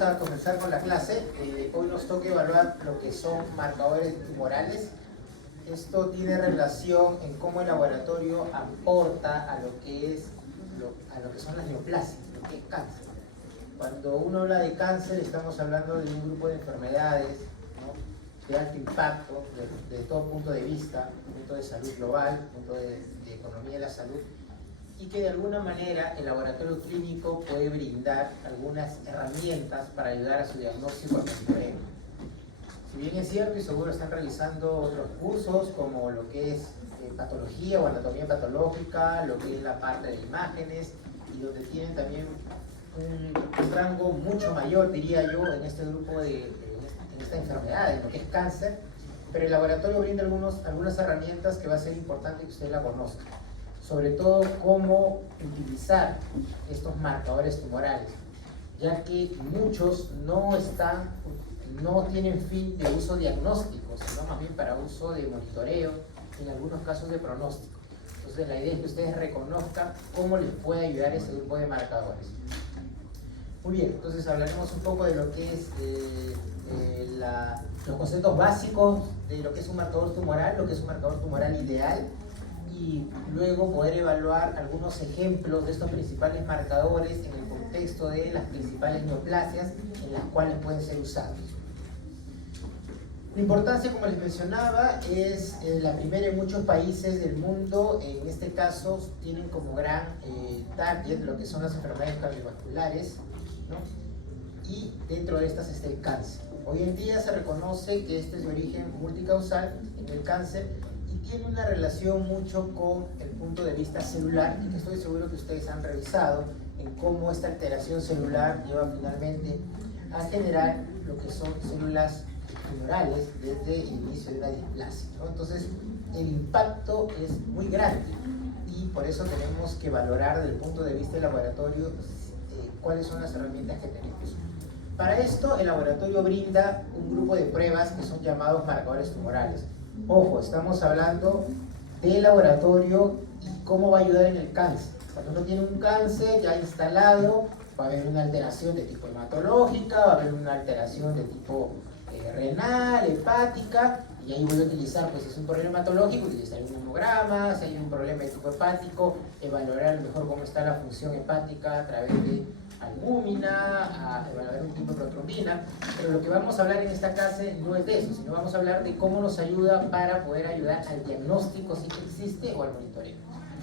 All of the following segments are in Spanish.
vamos a comenzar con la clase. Hoy nos toca evaluar lo que son marcadores tumorales. Esto tiene relación en cómo el laboratorio aporta a lo que son las neoplasias, lo que es cáncer. Cuando uno habla de cáncer, estamos hablando de un grupo de enfermedades, ¿no?, de alto impacto desde todo punto de vista, punto de salud global, punto de economía de la salud, y que de alguna manera el laboratorio clínico puede brindar algunas herramientas para ayudar a su diagnóstico al monitoreo. Si bien es cierto y seguro están realizando otros cursos como lo que es patología o anatomía patológica, lo que es la parte de imágenes, y donde tienen también un rango mucho mayor, diría yo, en este grupo en esta enfermedad, en lo que es cáncer, pero el laboratorio brinda algunas herramientas que va a ser importante que usted la conozca. Sobre todo cómo utilizar estos marcadores tumorales, ya que muchos no tienen fin de uso diagnóstico, sino más bien para uso de monitoreo, en algunos casos de pronóstico. Entonces la idea es que ustedes reconozcan cómo les puede ayudar ese grupo de marcadores. Muy bien, entonces hablaremos un poco de lo que es los conceptos básicos de lo que es un marcador tumoral, lo que es un marcador tumoral ideal, y luego poder evaluar algunos ejemplos de estos principales marcadores en el contexto de las principales neoplasias en las cuales pueden ser usados. La importancia, como les mencionaba, es la primera en muchos países del mundo. En este caso tienen como gran target lo que son las enfermedades cardiovasculares, ¿no? Y dentro de estas está el cáncer. Hoy en día se reconoce que este es de origen multicausal en el cáncer, tiene una relación mucho con el punto de vista celular, y que estoy seguro que ustedes han revisado en cómo esta alteración celular lleva finalmente a generar lo que son células tumorales desde el inicio de una displasia, ¿no? Entonces el impacto es muy grande y por eso tenemos que valorar desde el punto de vista del laboratorio cuáles son las herramientas que tenemos. Para esto el laboratorio brinda un grupo de pruebas que son llamados marcadores tumorales. Ojo, estamos hablando del laboratorio y cómo va a ayudar en el cáncer. Cuando uno tiene un cáncer ya instalado, va a haber una alteración de tipo hematológica, va a haber una alteración de tipo renal, hepática, y ahí voy a utilizar, pues si es un problema hematológico, utilizar un hemograma. Si hay un problema de tipo hepático, evaluar mejor cómo está la función hepática a través de albúmina, a evaluar un tipo de protrombina. Pero lo que vamos a hablar en esta clase no es de eso, sino vamos a hablar de cómo nos ayuda para poder ayudar al diagnóstico si existe o al monitoreo.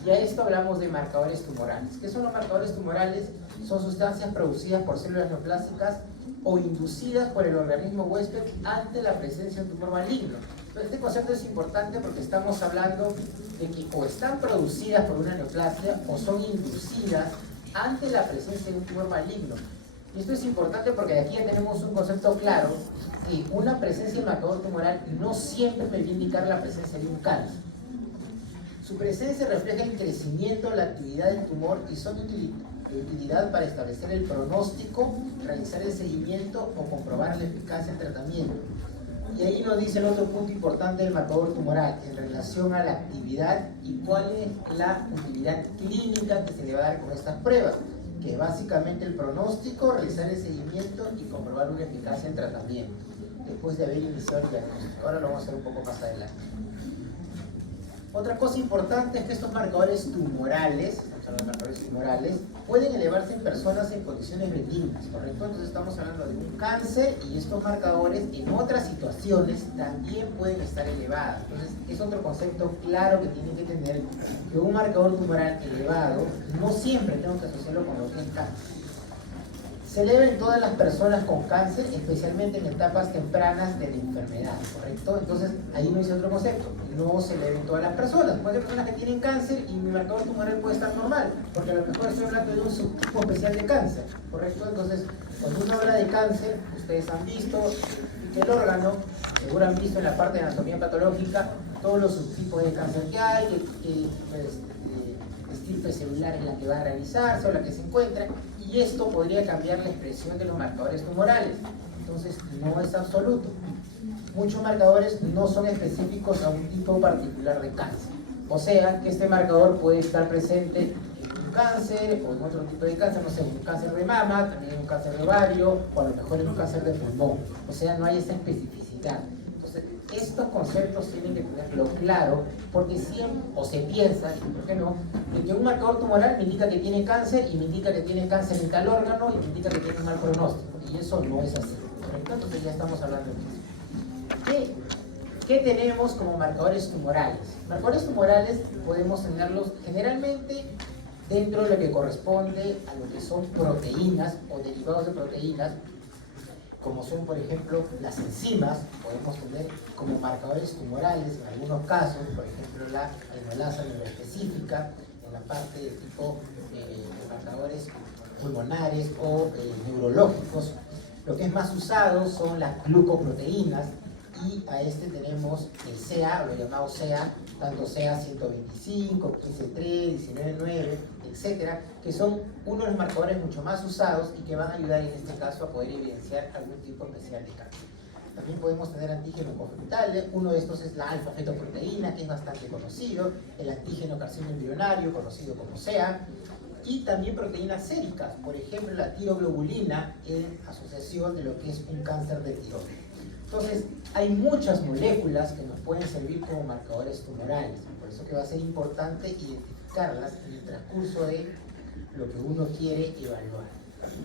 Y a esto hablamos de marcadores tumorales. ¿Qué son los marcadores tumorales? Son sustancias producidas por células neoplásicas o inducidas por el organismo huésped ante la presencia de un tumor maligno. Entonces, este concepto es importante porque estamos hablando de que o están producidas por una neoplasia o son inducidas ante la presencia de un tumor maligno. Y esto es importante porque aquí ya tenemos un concepto claro, que una presencia de marcador tumoral no siempre me va a indicar la presencia de un cáncer. Su presencia refleja el crecimiento, la actividad del tumor y son de utilidad para establecer el pronóstico, realizar el seguimiento o comprobar la eficacia del tratamiento. Y ahí nos dice el otro punto importante del marcador tumoral en relación a la actividad y cuál es la utilidad clínica que se le va a dar con estas pruebas, que es básicamente el pronóstico, realizar el seguimiento y comprobar una eficacia en tratamiento después de haber iniciado el diagnóstico. Ahora lo vamos a hacer un poco más adelante. Otra cosa importante es que estos marcadores tumorales, pueden elevarse en personas en condiciones benignas, ¿correcto? Entonces estamos hablando de un cáncer y estos marcadores en otras situaciones también pueden estar elevados. Entonces es otro concepto claro que tienen que tener, que un marcador tumoral elevado no siempre tengo que asociarlo con lo que es cáncer. Se eleva en todas las personas con cáncer, especialmente en etapas tempranas de la enfermedad, ¿correcto? Entonces, ahí no dice otro concepto, no se eleva en todas las personas. Puede ser personas que tienen cáncer y mi marcador tumoral puede estar normal, porque a lo mejor estoy hablando de un subtipo especial de cáncer, ¿correcto? Entonces, cuando uno habla de cáncer, ustedes han visto que el órgano, seguro han visto en la parte de anatomía patológica, todos los subtipos de cáncer que hay, estirpe celular en la que va a realizarse o la que se encuentra, y esto podría cambiar la expresión de los marcadores tumorales. Entonces no es absoluto. Muchos marcadores no son específicos a un tipo particular de cáncer. O sea que este marcador puede estar presente en un cáncer o en otro tipo de cáncer, no sé, un cáncer de mama, también un cáncer de ovario o a lo mejor en un cáncer de pulmón. O sea, no hay esa especificidad. Entonces, estos conceptos tienen que tenerlo claro porque siempre, o se piensa, y por qué no, de que un marcador tumoral me indica que tiene cáncer y me indica que tiene cáncer en tal órgano y me indica que tiene un mal pronóstico. Y eso no es así, ¿correcto? Entonces ya estamos hablando de eso. ¿Qué tenemos como marcadores tumorales? Marcadores tumorales podemos tenerlos generalmente dentro de lo que corresponde a lo que son proteínas o derivados de proteínas, como son, por ejemplo, las enzimas. Podemos tener como marcadores tumorales en algunos casos, por ejemplo, la enolasa neuroespecífica, en la parte de tipo marcadores pulmonares o neurológicos. Lo que es más usado son las glucoproteínas, y a este tenemos el CA, lo llamado CA, tanto CA 125, 15.3, 19.9, etcétera, que son uno de los marcadores mucho más usados y que van a ayudar en este caso a poder evidenciar algún tipo especial de cáncer. También podemos tener antígenos cofetales, uno de estos es la alfa-fetoproteína, que es bastante conocido, el antígeno carcinoma embrionario, conocido como CA, y también proteínas séricas, por ejemplo la tiroglobulina en asociación de lo que es un cáncer de tiroides. Entonces, hay muchas moléculas que nos pueden servir como marcadores tumorales, por eso que va a ser importante identificarlas en el transcurso de lo que uno quiere evaluar.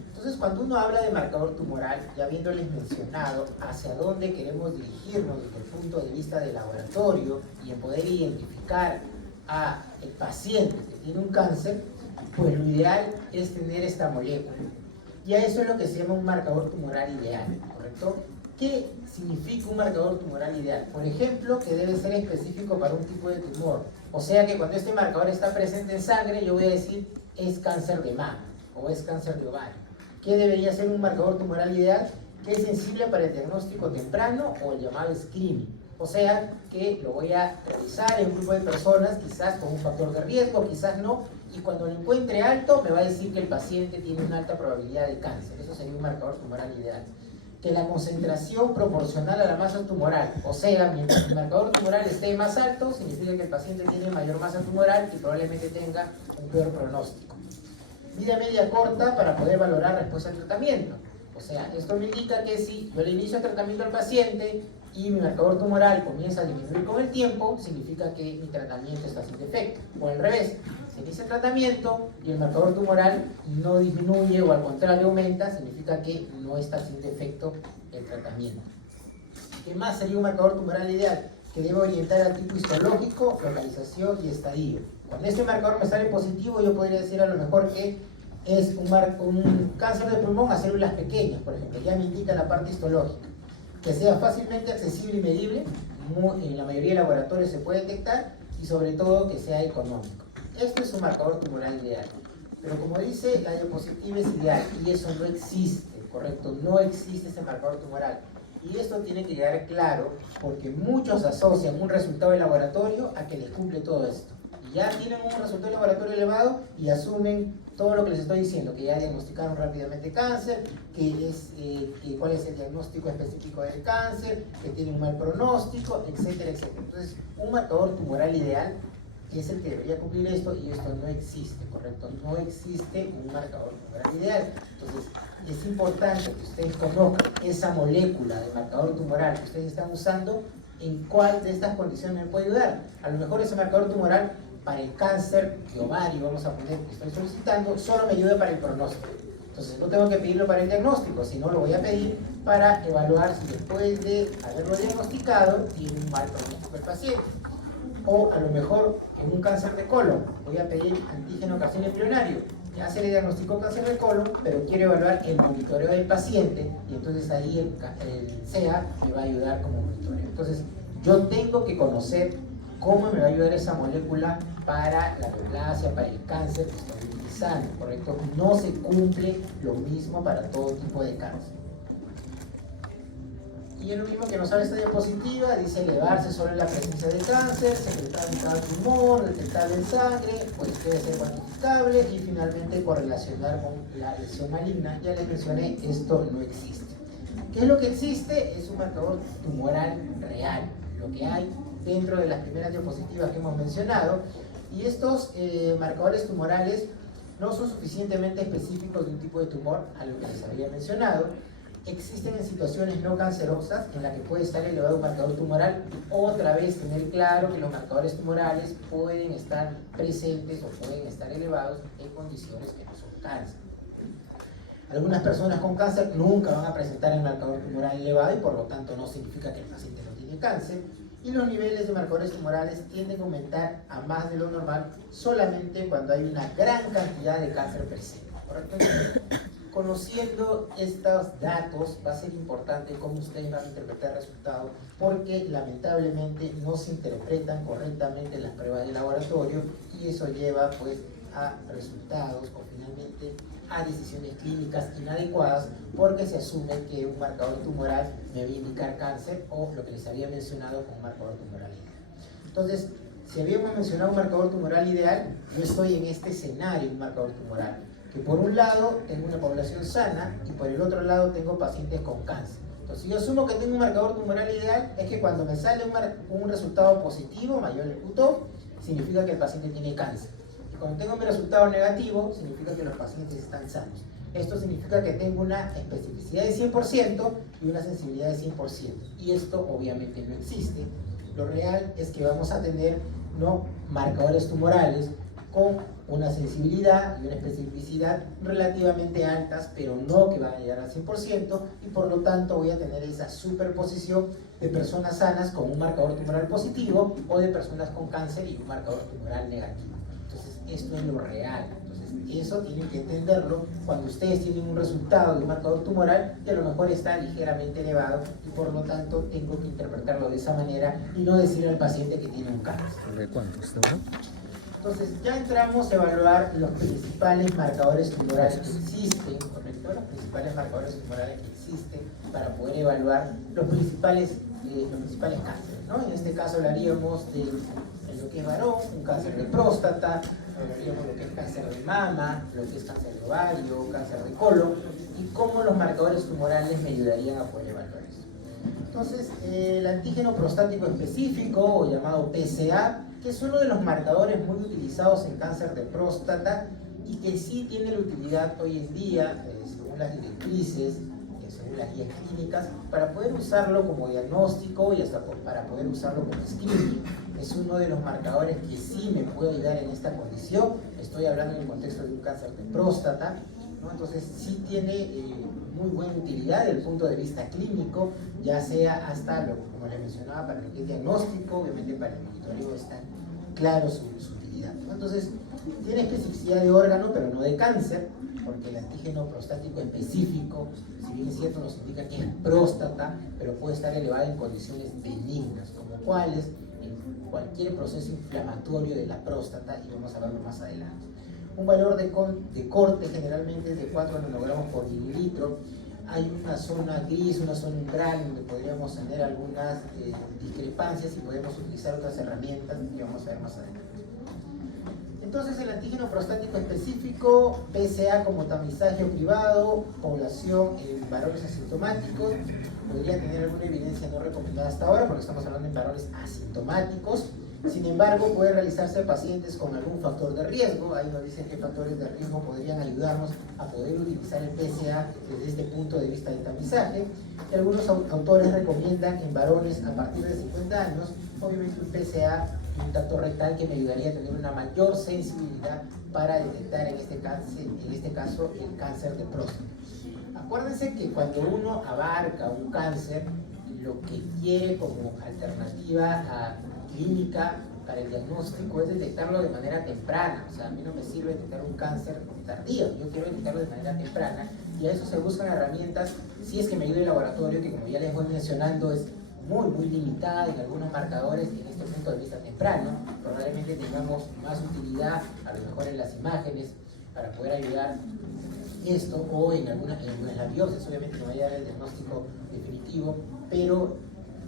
Entonces, cuando uno habla de marcador tumoral, ya habiéndoles mencionado hacia dónde queremos dirigirnos desde el punto de vista del laboratorio y en poder identificar a el paciente que tiene un cáncer, pues lo ideal es tener esta molécula. Y a eso es lo que se llama un marcador tumoral ideal, ¿correcto? ¿Qué significa un marcador tumoral ideal? Por ejemplo, que debe ser específico para un tipo de tumor. O sea que cuando este marcador está presente en sangre, yo voy a decir es cáncer de mama o es cáncer de ovario. ¿Qué debería ser un marcador tumoral ideal? Que es sensible para el diagnóstico temprano o el llamado screening. O sea que lo voy a revisar en un grupo de personas, quizás con un factor de riesgo, quizás no, y cuando lo encuentre alto me va a decir que el paciente tiene una alta probabilidad de cáncer. Eso sería un marcador tumoral ideal. Que la concentración proporcional a la masa tumoral, o sea, mientras el marcador tumoral esté más alto, significa que el paciente tiene mayor masa tumoral y probablemente tenga un peor pronóstico. Vida media corta para poder valorar respuesta al tratamiento. O sea, esto me indica que si yo le inicio el tratamiento al paciente y mi marcador tumoral comienza a disminuir con el tiempo, significa que mi tratamiento está sin defecto. O al revés, si inicia el tratamiento y el marcador tumoral no disminuye o al contrario aumenta, significa que no está sin defecto el tratamiento. ¿Qué más sería un marcador tumoral ideal? Que debe orientar al tipo histológico, localización y estadio. Cuando este marcador me sale positivo, yo podría decir a lo mejor que es un cáncer de pulmón a células pequeñas, por ejemplo. Ya me indica la parte histológica. Que sea fácilmente accesible y medible, en la mayoría de laboratorios se puede detectar, y sobre todo que sea económico. Esto es un marcador tumoral ideal. Pero como dice, la diapositiva es ideal y eso no existe, ¿correcto? No existe ese marcador tumoral. Y esto tiene que quedar claro porque muchos asocian un resultado de laboratorio a que les cumple todo esto. Y ya tienen un resultado de laboratorio elevado y asumen todo lo que les estoy diciendo, que ya diagnosticaron rápidamente cáncer, cuál es el diagnóstico específico del cáncer, que tiene un mal pronóstico, etcétera, etcétera. Entonces, un marcador tumoral ideal es el que debería cumplir esto y esto no existe, ¿correcto? No existe un marcador tumoral ideal. Entonces, es importante que ustedes conozcan esa molécula de marcador tumoral que ustedes están usando, en cuál de estas condiciones me puede ayudar. A lo mejor ese marcador tumoral para el cáncer de ovario, vamos a poner que estoy solicitando, solo me ayuda para el pronóstico. Entonces no tengo que pedirlo para el diagnóstico, sino lo voy a pedir para evaluar si después de haberlo diagnosticado tiene un mal pronóstico el paciente. O a lo mejor en un cáncer de colon voy a pedir antígeno carcinoma embrionario. Ya se le diagnosticó cáncer de colon, pero quiero evaluar el monitoreo del paciente y entonces ahí el CA me va a ayudar como monitoreo. Entonces yo tengo que conocer cómo me va a ayudar esa molécula para la neoplasia, para el cáncer que estoy utilizando, ¿correcto? No se cumple lo mismo para todo tipo de cáncer. Y es lo mismo que nos sale esta diapositiva, dice elevarse sobre la presencia de cáncer, secretar en cada tumor, detectable en sangre, pues debe ser cuantificable y finalmente correlacionar con la lesión maligna. Ya les mencioné, esto no existe. ¿Qué es lo que existe? Es un marcador tumoral real, lo que hay dentro de las primeras diapositivas que hemos mencionado. Y estos marcadores tumorales no son suficientemente específicos de un tipo de tumor, a lo que les había mencionado. Existen en situaciones no cancerosas en las que puede estar elevado un marcador tumoral. Otra vez, tener claro que los marcadores tumorales pueden estar presentes o pueden estar elevados en condiciones que no son cáncer. Algunas personas con cáncer nunca van a presentar el marcador tumoral elevado y por lo tanto no significa que el paciente no tiene cáncer. Y los niveles de marcadores tumorales tienden a aumentar a más de lo normal solamente cuando hay una gran cantidad de cáncer presente, ¿correcto? Conociendo estos datos va a ser importante cómo ustedes van a interpretar el resultado, porque lamentablemente no se interpretan correctamente las pruebas de laboratorio y eso lleva pues a resultados o finalmente a decisiones clínicas inadecuadas, porque se asume que un marcador tumoral me va a indicar cáncer o lo que les había mencionado como un marcador tumoral ideal. Entonces, si habíamos mencionado un marcador tumoral ideal, yo estoy en este escenario de un marcador tumoral, que por un lado tengo una población sana y por el otro lado tengo pacientes con cáncer. Entonces, si yo asumo que tengo un marcador tumoral ideal, es que cuando me sale un resultado positivo, mayor el cutoff, significa que el paciente tiene cáncer. Y cuando tengo mi resultado negativo, significa que los pacientes están sanos. Esto significa que tengo una especificidad de 100% y una sensibilidad de 100%. Y esto obviamente no existe. Lo real es que vamos a tener marcadores tumorales con una sensibilidad y una especificidad relativamente altas, pero no que van a llegar al 100%, y por lo tanto voy a tener esa superposición de personas sanas con un marcador tumoral positivo o de personas con cáncer y un marcador tumoral negativo. Entonces, esto es lo real. Entonces, eso tienen que entenderlo cuando ustedes tienen un resultado de un marcador tumoral que a lo mejor está ligeramente elevado y por lo tanto tengo que interpretarlo de esa manera y no decir al paciente que tiene un cáncer. ¿De cuántos? Entonces, ya entramos a evaluar los principales marcadores tumorales que existen, ¿correcto? Los principales marcadores tumorales que existen para poder evaluar los principales cánceres, ¿no? En este caso hablaríamos de lo que es varón, un cáncer de próstata, hablaríamos de lo que es cáncer de mama, lo que es cáncer de ovario, cáncer de colon, y cómo los marcadores tumorales me ayudarían a poder evaluar eso. Entonces, el antígeno prostático específico, o llamado PSA, que es uno de los marcadores muy utilizados en cáncer de próstata y que sí tiene la utilidad hoy en día, según las directrices, según las guías clínicas, para poder usarlo como diagnóstico y hasta para poder usarlo como screening. Es uno de los marcadores que sí me puede ayudar en esta condición. Estoy hablando en el contexto de un cáncer de próstata, ¿no? Entonces sí tiene muy buena utilidad desde el punto de vista clínico, ya sea hasta, como les mencionaba, para lo que es diagnóstico, obviamente para el monitoreo está claro su utilidad, ¿no? Entonces, tiene especificidad de órgano, pero no de cáncer, porque el antígeno prostático específico, si bien es cierto, nos indica que es próstata, pero puede estar elevado en condiciones benignas, como cuáles, en cualquier proceso inflamatorio de la próstata, y vamos a verlo más adelante. Un valor de corte generalmente es de 4 nanogramos por mililitro. Hay una zona gris, una zona umbral, donde podríamos tener algunas discrepancias y podemos utilizar otras herramientas que vamos a ver más adelante. Entonces, el antígeno prostático específico, PSA como tamizaje privado, población en varones asintomáticos, podría tener alguna evidencia no recomendada hasta ahora, porque estamos hablando en varones asintomáticos. Sin embargo, puede realizarse en pacientes con algún factor de riesgo. Ahí nos dicen qué factores de riesgo podrían ayudarnos a poder utilizar el PSA desde este punto de vista de tamizaje. Y algunos autores recomiendan en varones a partir de 50 años, obviamente un PSA y un tacto rectal que me ayudaría a tener una mayor sensibilidad para detectar en este caso el cáncer de próstata. Acuérdense que cuando uno abarca un cáncer, lo que quiere como alternativa clínica para el diagnóstico es detectarlo de manera temprana. O sea, a mí no me sirve detectar un cáncer tardío, yo quiero detectarlo de manera temprana, y a eso se buscan herramientas, si es que me ayuda el laboratorio, que como ya les voy mencionando es muy limitada en algunos marcadores en este punto de vista temprano. Probablemente tengamos más utilidad a lo mejor en las imágenes para poder ayudar esto, o en las biopsias, obviamente no vaya a dar el diagnóstico definitivo, pero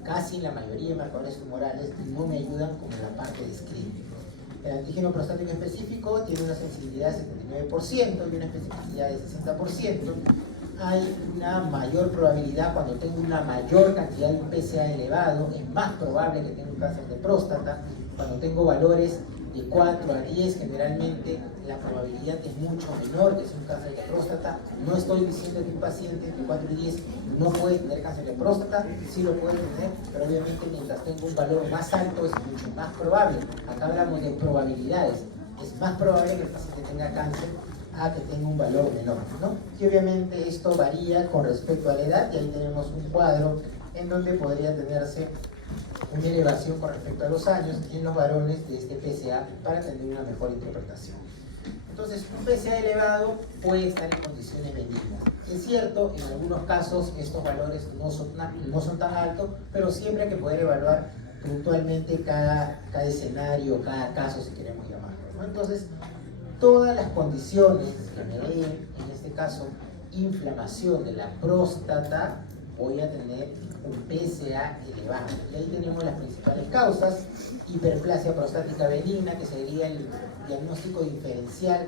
casi en la mayoría de marcadores tumorales no me ayudan como la parte de screening. El antígeno prostático específico tiene una sensibilidad de 79% y una especificidad de 60%. Hay una mayor probabilidad cuando tengo una mayor cantidad de un PSA elevado, es más probable que tenga un cáncer de próstata. Cuando tengo valores de 4 a 10, generalmente la probabilidad es mucho menor que sea un cáncer de próstata. No estoy diciendo que un paciente entre 4 y 10 no puede tener cáncer de próstata, sí lo puede tener, pero obviamente mientras tenga un valor más alto es mucho más probable. Acá hablamos de probabilidades. Es más probable que el paciente tenga cáncer a que tenga un valor menor, ¿no? Y obviamente esto varía con respecto a la edad, y ahí tenemos un cuadro en donde podría tenerse una elevación con respecto a los años en los varones de este PSA para tener una mejor interpretación. Entonces, un PSA elevado puede estar en condiciones benignas. Es cierto, en algunos casos estos valores no son tan altos, pero siempre hay que poder evaluar puntualmente cada escenario, cada caso, si queremos llamarlo, ¿no? Entonces, todas las condiciones que me den, en este caso, inflamación de la próstata, voy a tener un PSA elevado. Y ahí tenemos las principales causas: hiperplasia prostática benigna, que sería el diagnóstico diferencial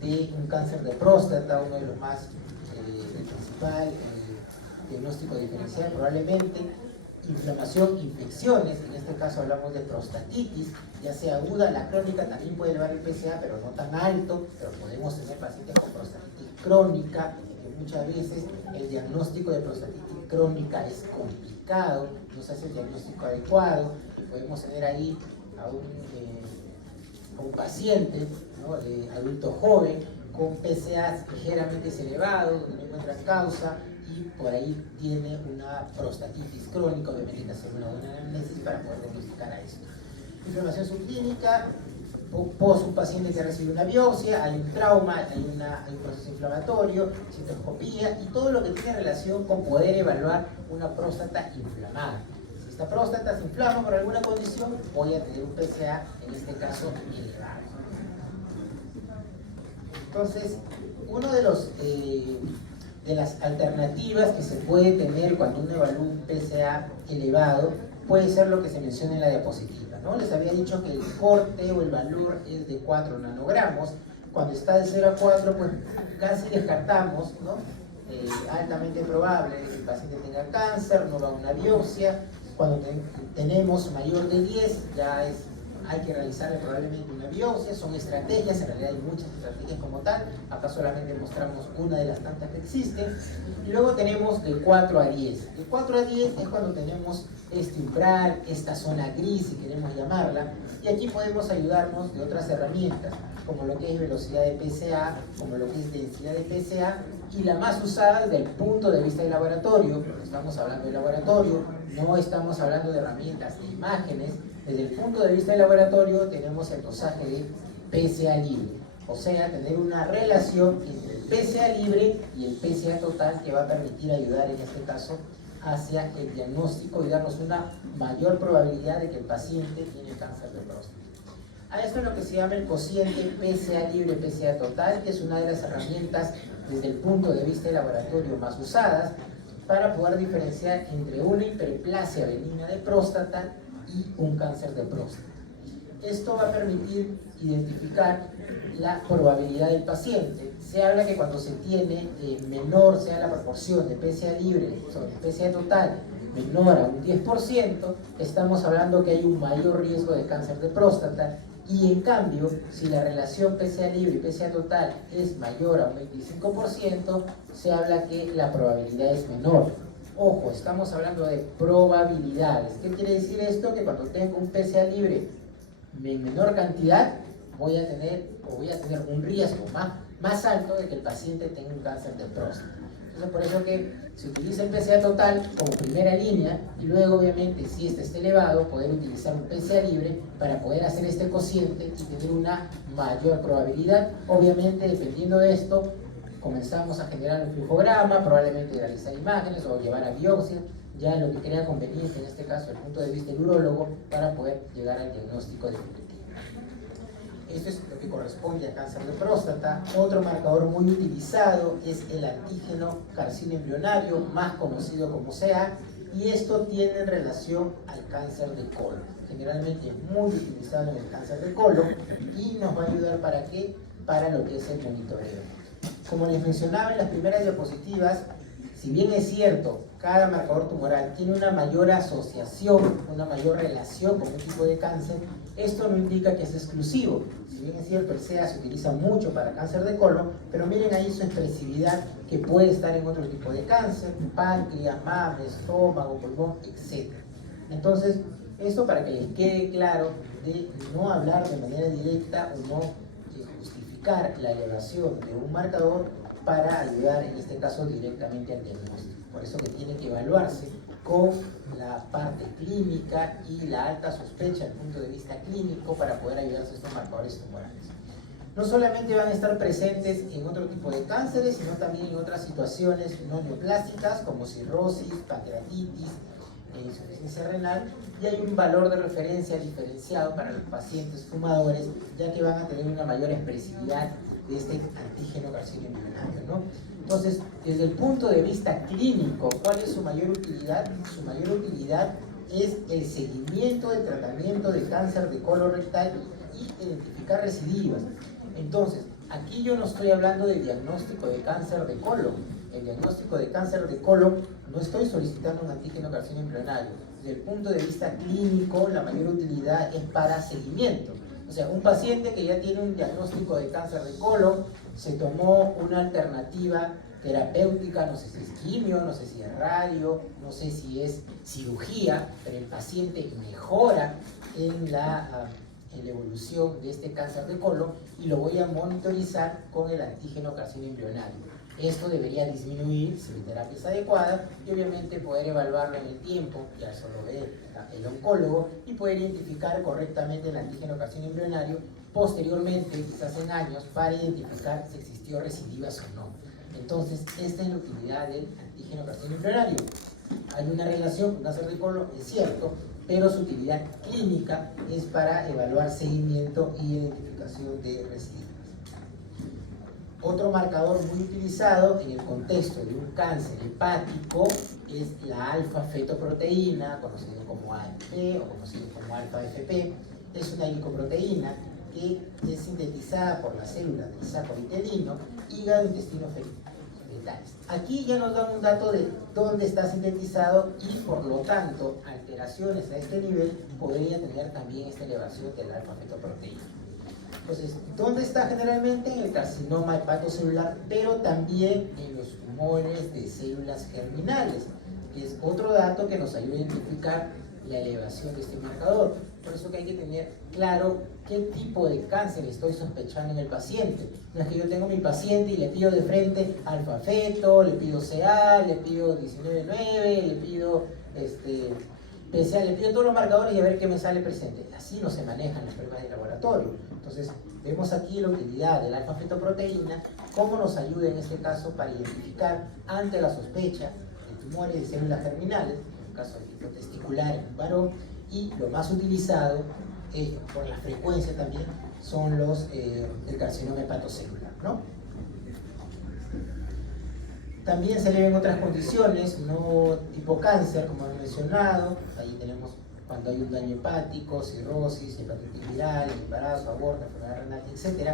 de un cáncer de próstata, uno de los más, el principal diagnóstico diferencial probablemente. Inflamación, infecciones, en este caso hablamos de prostatitis, ya sea aguda, la crónica también puede elevar el PSA, pero no tan alto, pero podemos tener pacientes con prostatitis crónica, que muchas veces el diagnóstico de prostatitis crónica es complicado, no se hace el diagnóstico adecuado, y podemos tener ahí a un paciente, ¿no?, de adulto joven con PSA ligeramente elevados, donde no encuentran causa, y por ahí tiene una prostatitis crónica, obviamente hay que hacer una buena anamnesis para poder diagnosticar a esto. Inflamación subclínica, un paciente que recibe una biopsia, hay un trauma, hay un proceso inflamatorio, citoscopía y todo lo que tiene relación con poder evaluar una próstata inflamada. Si esta próstata se inflama por alguna condición, voy a tener un PSA, en este caso, elevado. Entonces, uno de las alternativas que se puede tener cuando uno evalúa un PSA elevado puede ser lo que se menciona en la diapositiva, ¿no? Les había dicho que el corte o el valor es de 4 nanogramos. Cuando está de 0 a 4, pues casi descartamos, ¿no? Altamente probable que el paciente tenga cáncer, no va a una biopsia. Cuando tenemos mayor de 10, hay que realizarle probablemente una biopsia. Son estrategias, en realidad hay muchas estrategias como tal, acá solamente mostramos una de las tantas que existen. Y luego tenemos de 4 a 10. De 4 a 10 es cuando tenemos este umbral, esta zona gris, si queremos llamarla, y aquí podemos ayudarnos de otras herramientas, como lo que es velocidad de PSA, como lo que es densidad de PSA, y la más usada desde el punto de vista del laboratorio. Estamos hablando de laboratorio, no estamos hablando de herramientas de imágenes. Desde el punto de vista del laboratorio tenemos el dosaje de PSA libre, o sea, tener una relación entre el PSA libre y el PSA total que va a permitir ayudar en este caso hacia el diagnóstico y darnos una mayor probabilidad de que el paciente tiene cáncer de próstata. A esto es lo que se llama el cociente PSA libre, PSA total, que es una de las herramientas desde el punto de vista del laboratorio más usadas para poder diferenciar entre una hiperplasia benigna de próstata y un cáncer de próstata. Esto va a permitir identificar la probabilidad del paciente. Se habla que cuando se tiene menor sea la proporción de PSA libre sobre PSA total menor a un 10%, estamos hablando que hay un mayor riesgo de cáncer de próstata, y en cambio, si la relación PSA libre y PSA total es mayor a un 25%, se habla que la probabilidad es menor. Ojo, estamos hablando de probabilidades. ¿Qué quiere decir esto? Que cuando tengo un PSA libre en menor cantidad, voy a tener un riesgo más alto de que el paciente tenga un cáncer de próstata. Entonces, por eso que se utiliza el PSA total como primera línea, y luego, obviamente, si este está elevado, poder utilizar un PSA libre para poder hacer este cociente y tener una mayor probabilidad. Obviamente, dependiendo de esto, comenzamos a generar un flujograma, probablemente realizar imágenes o llevar a biopsia, ya lo que crea conveniente, en este caso, desde el punto de vista del urólogo, para poder llegar al diagnóstico definitivo. Esto es lo que corresponde a cáncer de próstata. Otro marcador muy utilizado es el antígeno carcinoembrionario, más conocido como CA, y esto tiene relación al cáncer de colon. Generalmente es muy utilizado en el cáncer de colon y nos va a ayudar ¿para qué? Para lo que es el monitoreo. Como les mencionaba en las primeras diapositivas, si bien es cierto, cada marcador tumoral tiene una mayor asociación, una mayor relación con un tipo de cáncer, esto no indica que es exclusivo. Si bien es cierto, el SEA se utiliza mucho para cáncer de colon, pero miren ahí su expresividad que puede estar en otro tipo de cáncer, páncreas, mama, estómago, pulmón, etc. Entonces, esto para que les quede claro de no hablar de manera directa o no justificar la elevación de un marcador para ayudar, en este caso, directamente al diagnóstico. Por eso que tiene que evaluarse con la parte clínica y la alta sospecha desde el punto de vista clínico para poder ayudarse a estos marcadores tumorales. No solamente van a estar presentes en otro tipo de cánceres, sino también en otras situaciones no neoplásicas como cirrosis, pancreatitis, insuficiencia renal, y hay un valor de referencia diferenciado para los pacientes fumadores, ya que van a tener una mayor expresividad de este antígeno carcinoembrionario, ¿no? Entonces, desde el punto de vista clínico, ¿cuál es su mayor utilidad? Su mayor utilidad es el seguimiento del tratamiento de cáncer de colon rectal y identificar recidivas. Entonces, aquí yo no estoy hablando de diagnóstico de cáncer de colon. El diagnóstico de cáncer de colon no estoy solicitando un antígeno carcinoembrionario. Desde el punto de vista clínico, la mayor utilidad es para seguimiento. O sea, un paciente que ya tiene un diagnóstico de cáncer de colon, se tomó una alternativa terapéutica, no sé si es quimio, no sé si es radio, no sé si es cirugía, pero el paciente mejora en la evolución de este cáncer de colon y lo voy a monitorizar con el antígeno carcinoembrionario. Esto debería disminuir si mi terapia es adecuada y obviamente poder evaluarlo en el tiempo, ya eso lo ve el oncólogo, y poder identificar correctamente el antígeno carcinoembrionario posteriormente, quizás en años, para identificar si existió recidivas o no. Entonces, esta es la utilidad del antígeno carcinoembrionario. Hay una relación con cáncer de colon, es cierto, pero su utilidad clínica es para evaluar seguimiento y identificación de recidivas. Otro marcador muy utilizado en el contexto de un cáncer hepático es la alfa-fetoproteína, conocido como AFP o conocido como alfa-FP. Es una glicoproteína que es sintetizada por las células del saco vitelino, hígado, intestino fetales. Aquí ya nos da un dato de dónde está sintetizado y por lo tanto alteraciones a este nivel podría tener también esta elevación de la alfa-fetoproteína. Entonces, ¿dónde está generalmente? En el carcinoma hepatocelular, pero también en los tumores de células germinales, que es otro dato que nos ayuda a identificar la elevación de este marcador. Por eso que hay que tener claro qué tipo de cáncer estoy sospechando en el paciente. No es que yo tengo mi paciente y le pido de frente alfa-feto, le pido CA, le pido 19.9, le pido PSA, le pido todos los marcadores y a ver qué me sale presente. Así no se manejan las pruebas de laboratorio. Entonces, vemos aquí la utilidad de la alfa-fetoproteína, cómo nos ayuda en este caso para identificar ante la sospecha de tumores de células germinales, en el caso del tipo testicular en un varón, y lo más utilizado, por la frecuencia también, son los del carcinoma hepatocelular, ¿no? También se le ven otras condiciones, no tipo cáncer, como hemos mencionado. Ahí tenemos cuando hay un daño hepático, cirrosis, hepatitis viral, embarazo, aborto, enfermedad renal, etc.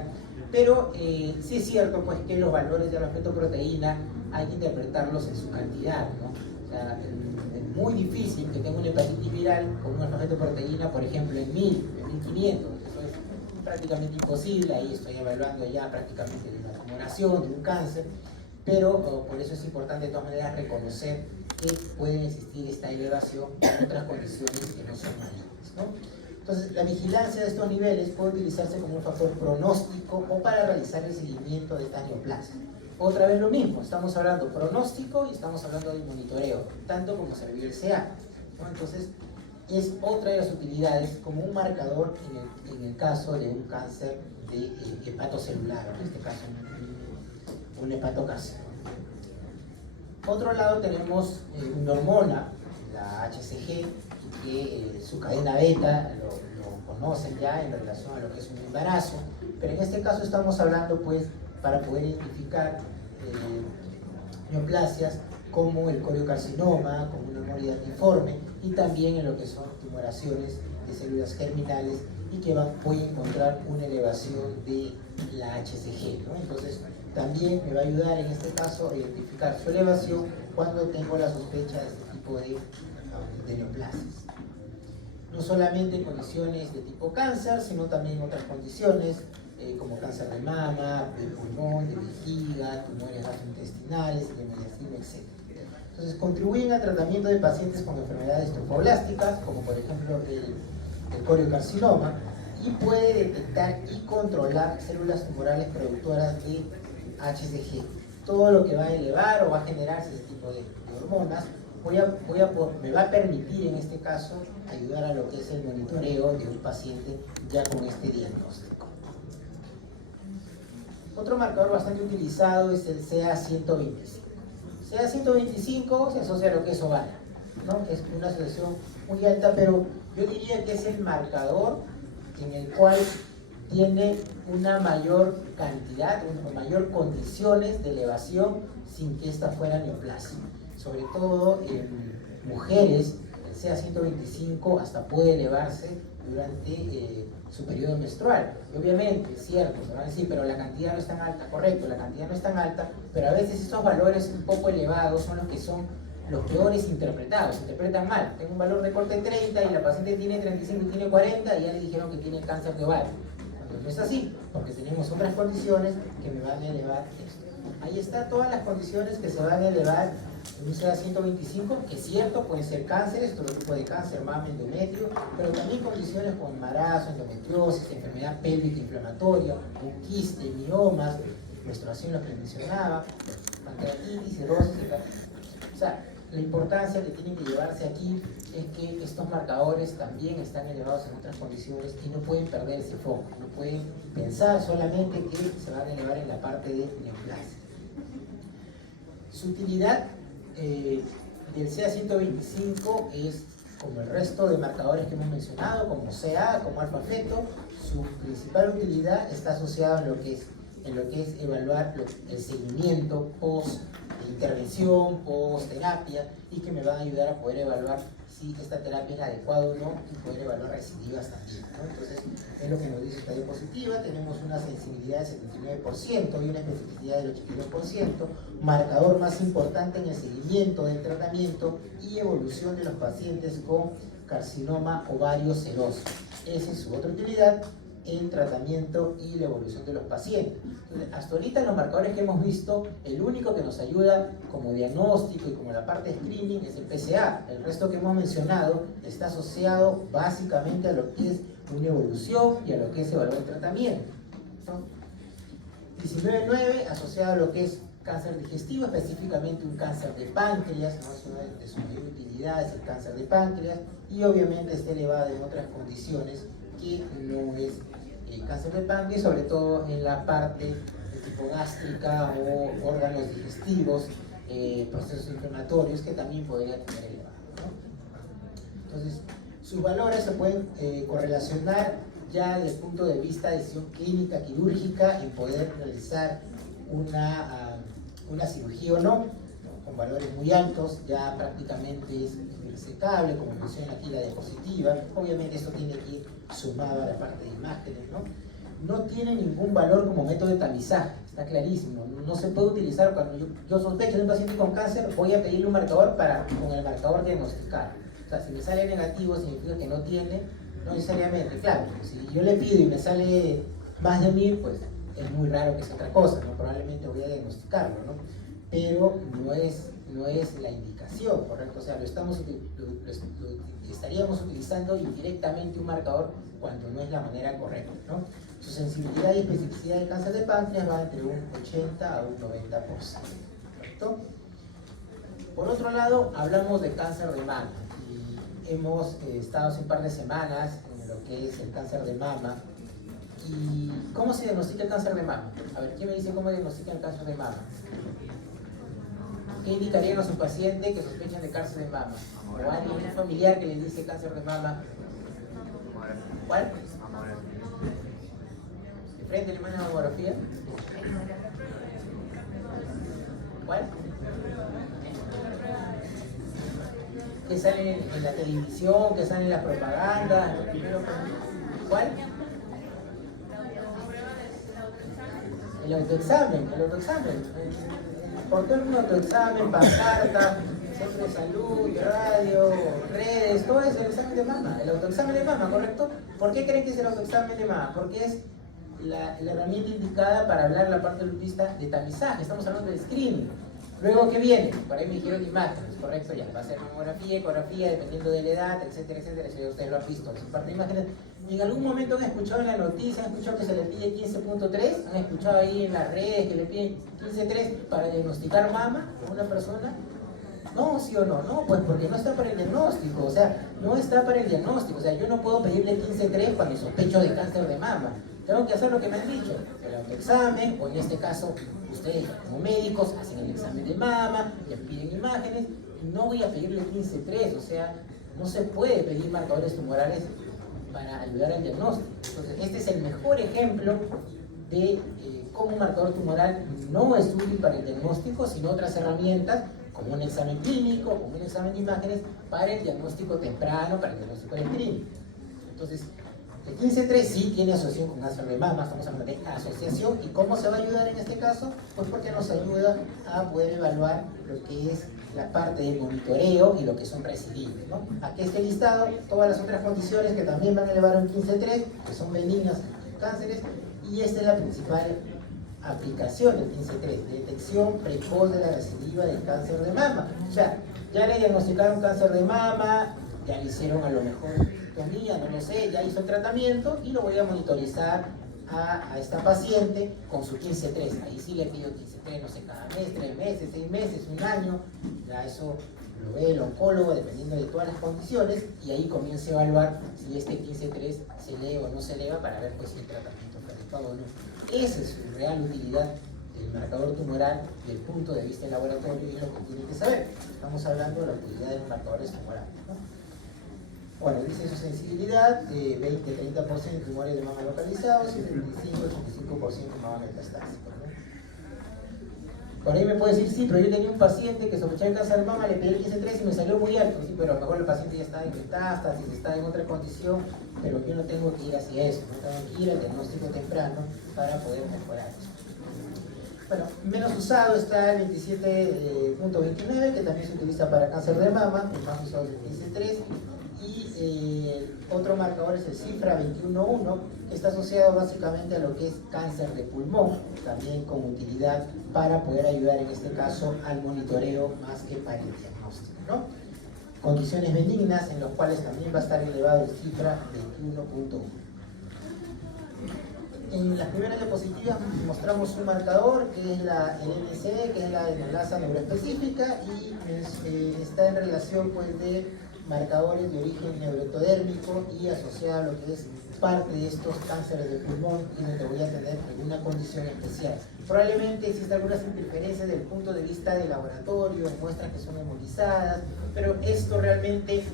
Pero sí es cierto pues, que los valores de la fetoproteína hay que interpretarlos en su cantidad, ¿no? O sea, es muy difícil que tenga una hepatitis viral con una fetoproteína, por ejemplo, en 1000, en 1500. Eso es prácticamente imposible. Ahí estoy evaluando ya prácticamente de una tumoración, de un cáncer. Pero por eso es importante de todas maneras reconocer que puede existir esta elevación en otras condiciones que no son malignas, ¿no? Entonces, la vigilancia de estos niveles puede utilizarse como un factor pronóstico o para realizar el seguimiento de esta neoplasia. Otra vez lo mismo, estamos hablando pronóstico y estamos hablando de monitoreo, tanto como servir el CA, ¿no? Entonces, es otra de las utilidades como un marcador en el caso de un cáncer de hepatocelular, en este caso un hepatocarcinoma. Por otro lado tenemos una hormona, la HCG, que su cadena beta lo conocen ya en relación a lo que es un embarazo, pero en este caso estamos hablando pues para poder identificar neoplasias como el coriocarcinoma, como una anorexia informe y también en lo que son tumoraciones de células germinales y que voy a encontrar una elevación de la HCG, ¿no? Entonces, también me va a ayudar en este caso a identificar su elevación cuando tengo la sospecha de este tipo de neoplasias. No solamente en condiciones de tipo cáncer, sino también en otras condiciones como cáncer de mama, de pulmón, de vejiga, tumores gastrointestinales, de mediastino, etc. Entonces, contribuyen al tratamiento de pacientes con enfermedades trofoblásticas, como por ejemplo el coriocarcinoma, y puede detectar y controlar células tumorales productoras de HCG. Todo lo que va a elevar o va a generarse ese tipo de hormonas me va a permitir en este caso ayudar a lo que es el monitoreo de un paciente ya con este diagnóstico. Otro marcador bastante utilizado es el CA125. CA125 se asocia a lo que es ovario, ¿no? Es una asociación muy alta, pero yo diría que es el marcador en el cual tiene una mayor cantidad, una mayor condiciones de elevación sin que esta fuera neoplasia. Sobre todo en mujeres, el CA125 hasta puede elevarse durante su periodo menstrual. Y obviamente, es cierto, se van a decir, pero la cantidad no es tan alta. Correcto, la cantidad no es tan alta, pero a veces esos valores un poco elevados son los peores interpretados, se interpretan mal. Tengo un valor de corte 30 y la paciente tiene 35 y tiene 40 y ya le dijeron que tiene cáncer de ovario. Entonces no es así, porque tenemos otras condiciones que me van a elevar esto. Ahí está todas las condiciones que se van a elevar en un CA125, que es cierto, pueden ser cánceres, todo tipo de cáncer, mama, endometrio, pero también condiciones como embarazo, endometriosis, enfermedad pélvica inflamatoria, un quiste, miomas, menstruación, lo que mencionaba, pancreatitis, cirrosis, etc. O sea, la importancia que tienen que llevarse aquí es que estos marcadores también están elevados en otras condiciones y no pueden perder ese foco, no pueden pensar solamente que se van a elevar en la parte de neoplasia. Su utilidad del CA125 es, como el resto de marcadores que hemos mencionado, como CA, como alfa-feto, su principal utilidad está asociada en lo que es evaluar el seguimiento post-intervención, post-terapia, y que me van a ayudar a poder evaluar si esta terapia es adecuada o no, y poder evaluar recidivas también, ¿no? Entonces, es lo que nos dice esta diapositiva. Tenemos una sensibilidad del 79% y una especificidad del 82%, marcador más importante en el seguimiento del tratamiento y evolución de los pacientes con carcinoma ovario seroso. Esa es su otra utilidad, el tratamiento y la evolución de los pacientes. Entonces, hasta ahorita en los marcadores que hemos visto, el único que nos ayuda como diagnóstico y como la parte de screening es el PSA. El resto que hemos mencionado está asociado básicamente a lo que es una evolución y a lo que es evaluar el tratamiento, ¿no? 19.9 asociado a lo que es cáncer digestivo, específicamente un cáncer de páncreas, ¿no? Es una de sus mayor utilidades, el cáncer de páncreas, y obviamente está elevado en otras condiciones que no es cáncer de páncreas, sobre todo en la parte de tipo gástrica o órganos digestivos, procesos inflamatorios que también podría tener elevado, ¿no? Entonces, sus valores se pueden correlacionar ya desde el punto de vista de decisión clínica, quirúrgica, en poder realizar una cirugía o no, con valores muy altos, ya prácticamente es resecable, como menciona aquí la diapositiva. Obviamente esto tiene que ir sumado a la parte de imágenes, ¿no? No tiene ningún valor como método de tamizaje, está clarísimo. No se puede utilizar cuando yo sospecho de un paciente con cáncer, voy a pedirle un marcador para con el marcador diagnosticar. O sea, si me sale negativo significa que no tiene, no necesariamente. Claro, si yo le pido y me sale más de 1000, pues es muy raro que sea otra cosa, ¿no? Probablemente voy a diagnosticarlo, ¿no? Pero no es la indicación, ¿correcto? O sea, estaríamos utilizando indirectamente un marcador cuando no es la manera correcta, ¿no? Su sensibilidad y especificidad de cáncer de páncreas va entre un 80 a un 90%, ¿correcto? Por otro lado, hablamos de cáncer de mama. Y hemos estado hace un par de semanas en lo que es el cáncer de mama. ¿Y cómo se diagnostica el cáncer de mama? A ver, ¿quién me dice cómo diagnostica el cáncer de mama? ¿Qué indicarían a su paciente que sospechan de cáncer de mama? ¿O alguien, un familiar que le dice cáncer de mama? ¿Cuál? ¿De frente le mandan mamografía? ¿Cuál? ¿Que sale en la televisión? ¿Que sale en la propaganda? ¿Cuál? El autoexamen. Por todo el mundo autoexamen, pancarta, centro de salud, radio, redes, todo es el examen de mama, el autoexamen de mama, ¿correcto? ¿Por qué creen que es el autoexamen de mama? Porque es la herramienta indicada para hablar la parte de vista de tamizaje, estamos hablando de screening. Luego, ¿qué viene? Por ahí me dijeron imágenes, ¿correcto? Ya va a ser mamografía, ecografía, dependiendo de la edad, etcétera, etcétera, si ustedes lo han visto, en parte de imágenes. ¿Y en algún momento han escuchado en la noticia, han escuchado que se le pide 15.3? ¿Han escuchado ahí en las redes que le piden 15.3 para diagnosticar mama a una persona? No, ¿sí o no? No, pues porque no está para el diagnóstico, o sea, no está para el diagnóstico, o sea, yo no puedo pedirle 15.3 cuando sospecho de cáncer de mama. Tengo que hacer lo que me han dicho, el autoexamen, o en este caso, ustedes como médicos hacen el examen de mama, les piden imágenes, y no voy a pedirle 15.3, o sea, no se puede pedir marcadores tumorales para ayudar al diagnóstico. Entonces, este es el mejor ejemplo de cómo un marcador tumoral no es útil para el diagnóstico, sino otras herramientas, como un examen clínico, como un examen de imágenes, para el diagnóstico temprano, para el diagnóstico del clínico. Entonces, el 15.3 sí tiene asociación con cáncer de mama, estamos hablando de asociación. ¿Y cómo se va a ayudar en este caso? Pues porque nos ayuda a poder evaluar lo que es la parte del monitoreo y lo que son prescindibles, ¿no? Aquí está listado todas las otras condiciones que también van a elevar un 15.3, que son benignas cánceres, y esta es la principal aplicación del 15.3, detección precoz de la recidiva del cáncer de mama. O sea, ya le diagnosticaron cáncer de mama, ya le hicieron a lo mejor tomía, no lo sé, ya hizo el tratamiento y lo voy a monitorizar a esta paciente con su 15.3. Ahí sí le pido 15.3, no sé, cada mes, 3 meses, 6 meses, un año, ya eso lo ve el oncólogo dependiendo de todas las condiciones y ahí comienza a evaluar si este 15.3 se eleva o no se eleva para ver pues si el tratamiento fue adecuado o no. Esa es su real utilidad del marcador tumoral desde el punto de vista del laboratorio y es lo que tienen que saber. Estamos hablando de la utilidad de los marcadores tumorales, ¿no? Bueno, dice su sensibilidad de 20-30% en tumores de mama localizados y 25-85% en mama metastásica, ¿no? Por ahí me puede decir, sí, pero yo tenía un paciente que sospechaba el cáncer de mama, le pedí el 15.3 y me salió muy alto, sí, pero a lo mejor el paciente ya está en metástasis, está en otra condición, pero yo no tengo que ir hacia eso, no tengo que ir al diagnóstico temprano para poder mejorar eso. Bueno, menos usado está el 27.29, que también se utiliza para cáncer de mama, el más usado es el 15.3. Y otro marcador es el cifra 21.1, que está asociado básicamente a lo que es cáncer de pulmón, también con utilidad para poder ayudar en este caso al monitoreo más que para el diagnóstico, ¿no? Condiciones benignas en las cuales también va a estar elevado el cifra 21.1. En las primeras diapositivas mostramos un marcador que es el NSE, que es la enlaza neuroespecífica y está en relación pues de marcadores de origen neuroectodérmico y asociado a lo que es parte de estos cánceres de pulmón y donde voy a tener alguna condición especial. Probablemente existen algunas interferencias desde el punto de vista del laboratorio, muestras que son hemolizadas, pero esto realmente,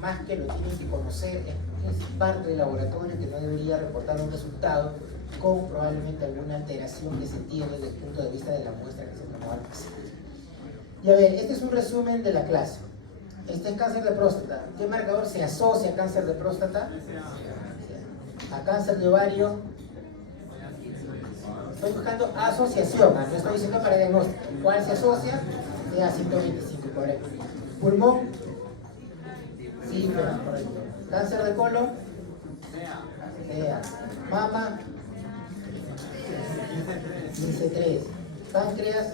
más que lo tienen que conocer, es parte del laboratorio que no debería reportar un resultado con probablemente alguna alteración que se tiene desde el punto de vista de la muestra que se tomó al paciente. Y a ver, este es un resumen de la clase. Este es cáncer de próstata. ¿Qué marcador se asocia a cáncer de próstata? A cáncer de ovario. Estoy buscando asociación, no estoy diciendo para diagnóstico. ¿Cuál se asocia? A 125, correcto. Pulmón. Sí, correcto. Cáncer de colon. Mama. 15.3. Páncreas.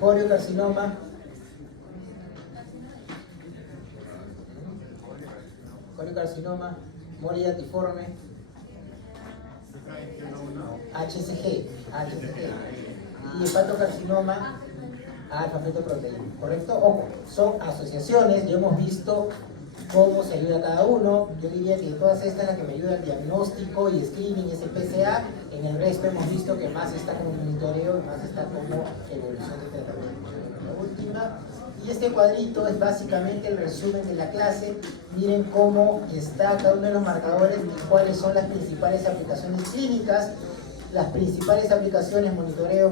Coriocarcinoma. Coriocarcinoma, moliatiforme, HCG, y hepatocarcinoma alfa-fetoproteína, ¿correcto? Ojo, son asociaciones, ya hemos visto cómo se ayuda a cada uno. Yo diría que de todas estas la que me ayuda al diagnóstico y screening es el PSA, en el resto hemos visto que más está como monitoreo y más está como evolución de tratamiento. La última. Y este cuadrito es básicamente el resumen de la clase. Miren cómo está cada uno de los marcadores y cuáles son las principales aplicaciones clínicas. Las principales aplicaciones, monitoreo.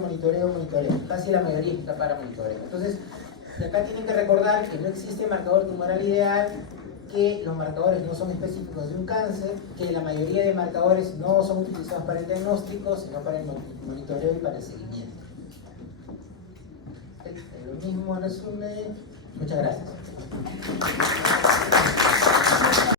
Casi la mayoría está para monitoreo. Entonces, de acá tienen que recordar que no existe marcador tumoral ideal, que los marcadores no son específicos de un cáncer, que la mayoría de marcadores no son utilizados para el diagnóstico, sino para el monitoreo y para el seguimiento. Lo mismo en resumen. Muchas gracias.